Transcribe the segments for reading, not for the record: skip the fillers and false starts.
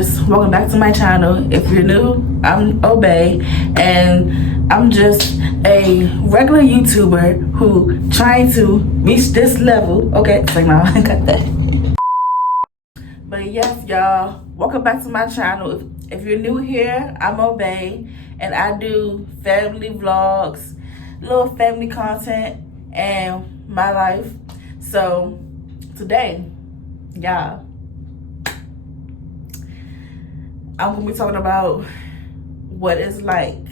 guys, welcome back to my channel. If you're new, I'm Obey, and I'm just a regular YouTuber who trying to reach this level. Okay, it's like no, I got that. But yes, y'all, welcome back to my channel. If you're new here, I'm Obey, and I do family vlogs, little family content, and my life. So today, y'all, I'm gonna be talking about what it's like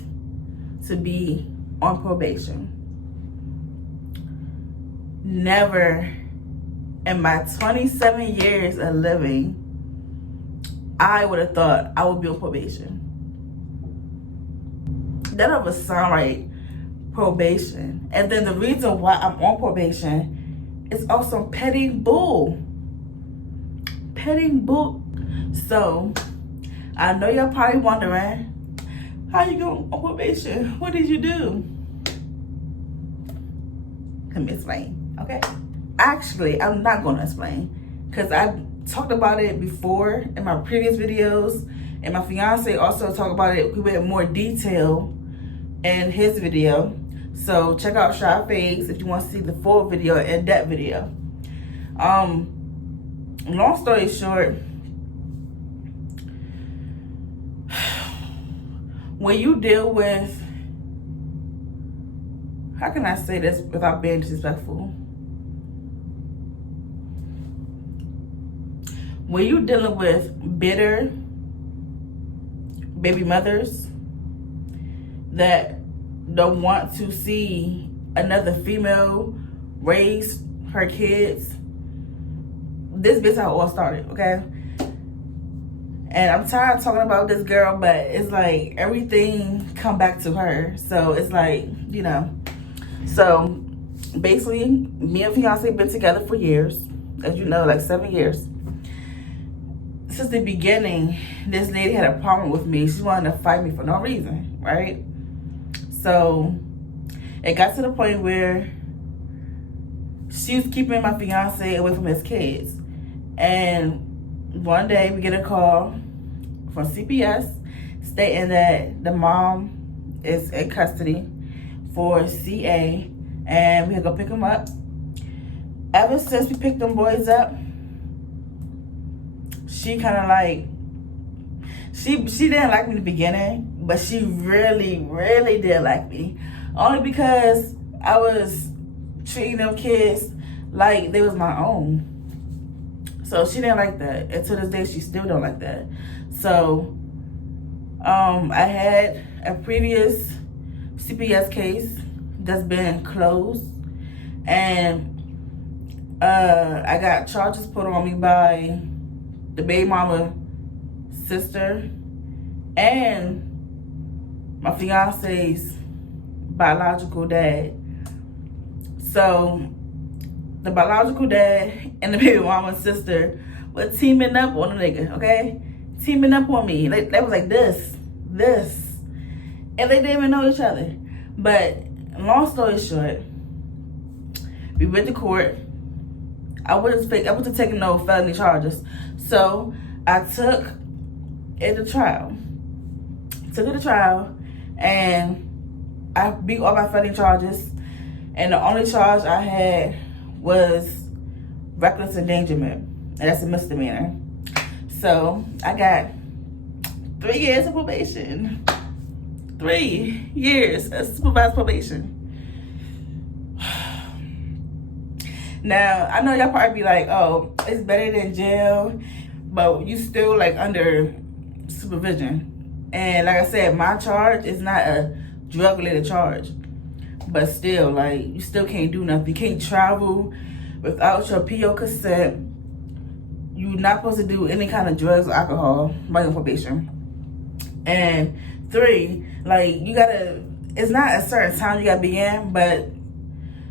to be on probation. Never in my 27 years of living, I would have thought I would be on probation. That doesn't sound right, probation. And then the reason why I'm on probation is also petty bull. Petty bull. So, I know y'all probably wondering, how you going on probation? What did you do? Let me explain, okay? Actually, I'm not gonna explain, because I talked about it before in my previous videos, and my fiance also talked about it with more detail in his video. So check out Shy Fakes if you want to see the full video and that video. Long story short, when you deal with, how can I say this without being disrespectful? When you're dealing with bitter baby mothers that don't want to see another female raise her kids, this is how it all started, okay? And I'm tired of talking about this girl, but it's like everything come back to her. So it's like, you know. So basically, me and fiance been together for years, as you know, like 7 years. Since the beginning, this lady had a problem with me. She wanted to fight me for no reason, right? So it got to the point where she was keeping my fiance away from his kids. And one day we get a call from CPS stating that the mom is in custody for CA, and we had to go pick them up. Ever since we picked them boys up, she kind of like, she didn't like me in the beginning, but she really did like me. Only because I was treating them kids like they was my own. So she didn't like that. And to this day, she still don't like that. So I had a previous CPS case that's been closed. And I got charges put on me by the baby mama sister and my fiance's biological dad. So the biological dad and the baby mama's sister were teaming up on the nigga, okay? Teaming up on me. They was like this. And they didn't even know each other. But long story short, we went to court. I wasn't taking no felony charges. So I took it to trial. And I beat all my felony charges. And the only charge I had was reckless endangerment, and that's a misdemeanor. So I got 3 years of probation. 3 years of supervised probation. Now I know y'all probably be like, oh, it's better than jail, but you still like under supervision. And like I said, my charge is not a drug related charge. But still, like, you still can't do nothing. You can't travel without your PO consent. You're not supposed to do any kind of drugs or alcohol while on probation. And 3, like, you gotta, it's not a certain time you gotta be in, but,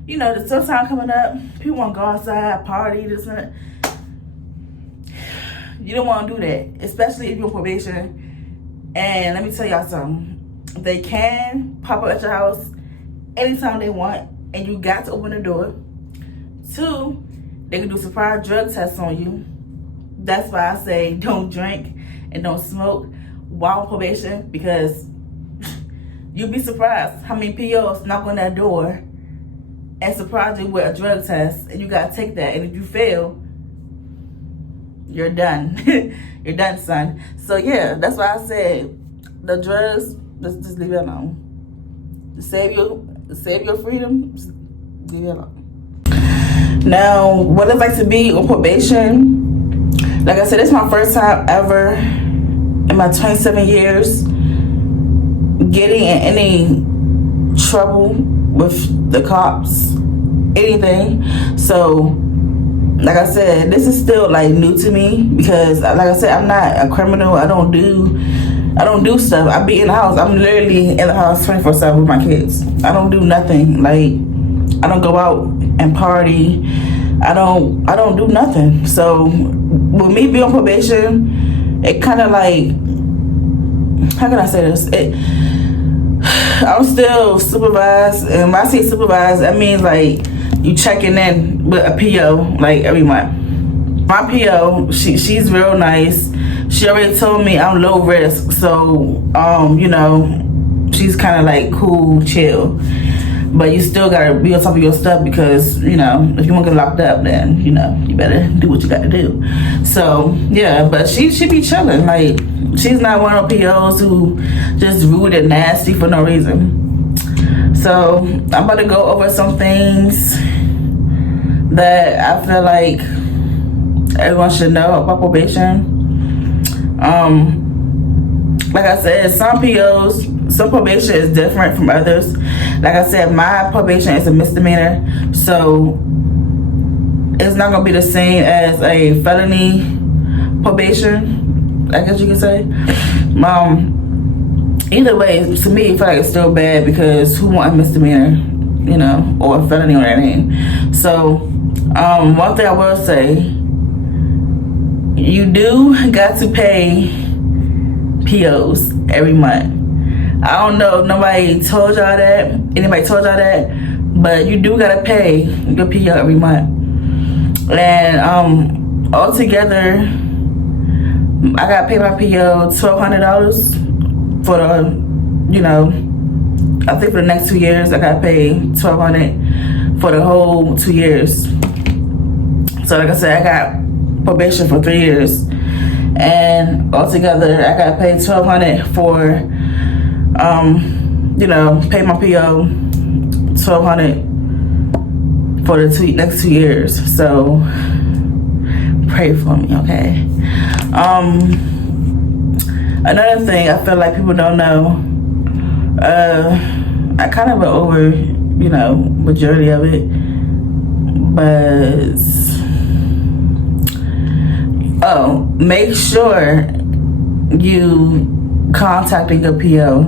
you know, the summertime coming up, people want to go outside, party, this and that. You don't want to do that, especially if you're on probation. And let me tell y'all something. They can pop up at your house anytime they want, and you got to open the door. 2, they can do surprise drug tests on you. That's why I say don't drink and don't smoke while on probation, because you'll be surprised how many POs knock on that door and surprise you with a drug test, and you gotta take that, and if you fail, you're done. You're done, son. So yeah, that's why I said the drugs, just leave it alone. To save your freedom, just leave it alone. Now, what it's like to be on probation, like I said, it's my first time ever in my 27 years getting in any trouble with the cops, anything. So, like I said, this is still like new to me, because like I said, I'm not a criminal. I don't do stuff. I be in the house. I'm literally in the house 24/7 with my kids. I don't do nothing. Like, I don't go out and party. I don't do nothing. So with me being on probation, it kind of like, how can I say this? I'm still supervised, and when I say supervised, that means like you checking in with a PO like every month. My PO, she's real nice. She already told me I'm low risk, so you know, she's kind of like cool, chill. But you still gotta be on top of your stuff, because you know, if you want to get locked up, then you know you better do what you gotta do. So yeah, but she be chilling. Like, she's not one of those POs who just rude and nasty for no reason. So I'm about to go over some things that I feel like everyone should know about probation. Like I said, some probation is different from others. Like I said, my probation is a misdemeanor, so it's not gonna be the same as a felony probation, I guess you could say. Either way, to me, I feel like it's still bad, because who want a misdemeanor, you know, or a felony on their name? So, one thing I will say, you do got to pay POs every month. I don't know if anybody told y'all that, but you do gotta pay your PO every month. And altogether, I gotta pay my PO $1,200 for the, you know, I think for the next 2 years I gotta pay $1,200 for the whole 2 years. So like I said, I got probation for 3 years, and altogether I gotta pay $1,200 for you know, pay my PO $1,200 for the next 2 years. So pray for me, okay? Another thing I feel like people don't know, I kind of went over, you know, majority of it, but make sure you contacting your PO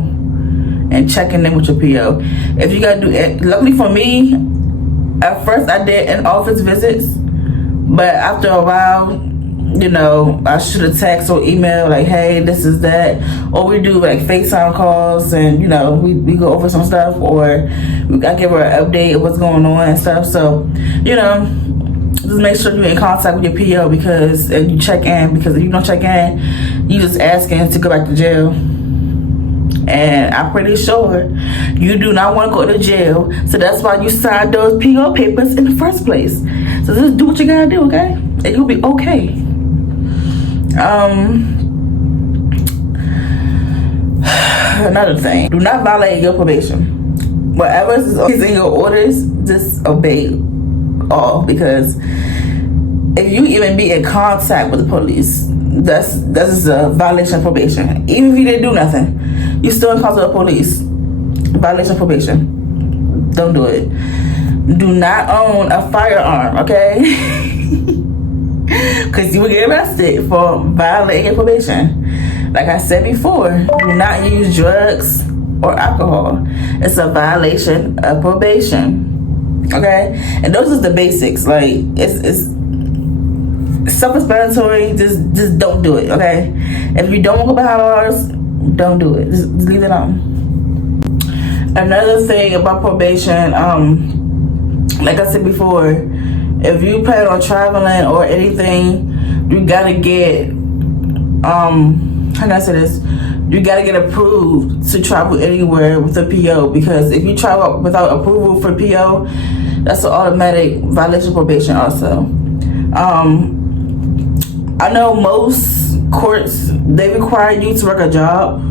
and checking in with your PO. If you gotta do it, luckily for me, at first I did in-office visits, but after a while, you know, I should have text or email like, hey, this is that, or we do like FaceTime calls, and you know, we go over some stuff, or I give her an update of what's going on and stuff. So, you know, just make sure you're in contact with your PO, because and you check in, because if you don't check in, you just asking to go back to jail. And I'm pretty sure you do not want to go to jail, so that's why you signed those PO papers in the first place. So just do what you gotta do, okay? And you'll be okay. Another thing, do not violate your probation. Whatever is in your orders, just obey all, because if you even be in contact with the police, that's a violation of probation. Even if you didn't do nothing, you still in contact with the police. Violation of probation. Don't do it. Do not own a firearm, okay? Because you will get arrested for violating your probation. Like I said before, do not use drugs or alcohol. It's a violation of probation. Okay? And those are the basics. Like, it's self-explanatory. Just don't do it, okay? If you don't want to go behind bars, don't do it. Just leave it on. Another thing about probation, like I said before, if you plan on traveling or anything, you gotta get how can I say this? You gotta get approved to travel anywhere with a PO, because if you travel without approval for PO, that's an automatic violation of probation also. I know most courts, they require you to work a job.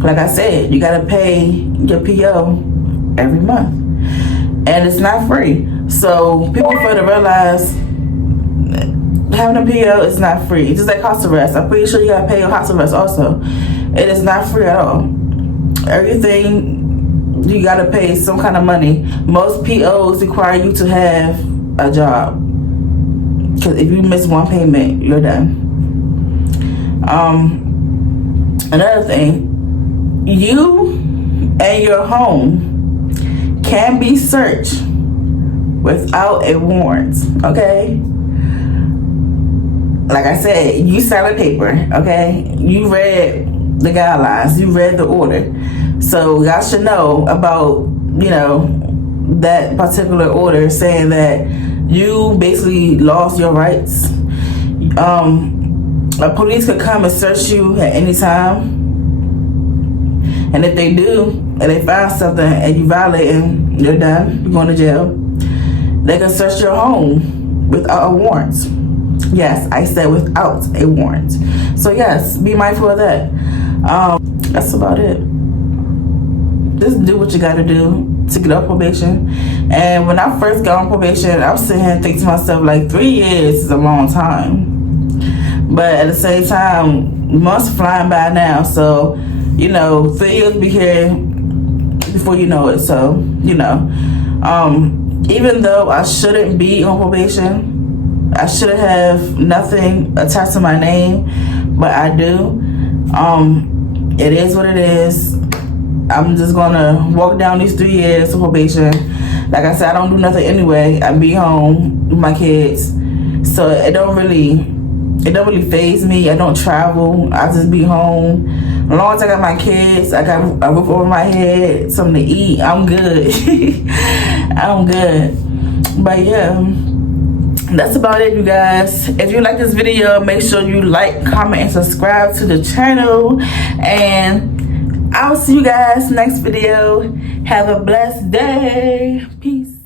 Like I said, you gotta pay your PO every month, and it's not free. So people fail to realize having a PO is not free. It's just like house arrest. I'm pretty sure you gotta pay your house arrest also. It is not free at all. Everything, you gotta pay some kind of money. Most POs require you to have a job, because if you miss one payment, you're done. Another thing, you and your home can be searched without a warrant, okay? Like I said, you signed a paper, okay? You read the guidelines, you read the order. So y'all should know about, that particular order saying that you basically lost your rights. A police could come and search you at any time. And if they do, and they find something and you violating, you're done. You're going to jail. They can search your home without a warrant. Yes, I said without a warrant. So yes, be mindful of that. That's about it. Just do what you gotta do to get off probation. And when I first got on probation, I was sitting here thinking to myself, like, 3 years is a long time. But at the same time, months flying by now. So, 3 years be here before you know it. So, even though I shouldn't be on probation, I shouldn't have nothing attached to my name, but I do. It is what it is. I'm just gonna walk down these 3 years of probation. Like I said, I don't do nothing anyway. I be home with my kids, so it don't really faze me. I don't travel. I just be home. As long as I got my kids, I got a roof over my head, something to eat, I'm good. I'm good. But yeah, that's about it, you guys. If you like this video, make sure you like, comment, and subscribe to the channel. And I'll see you guys next video. Have a blessed day. Peace.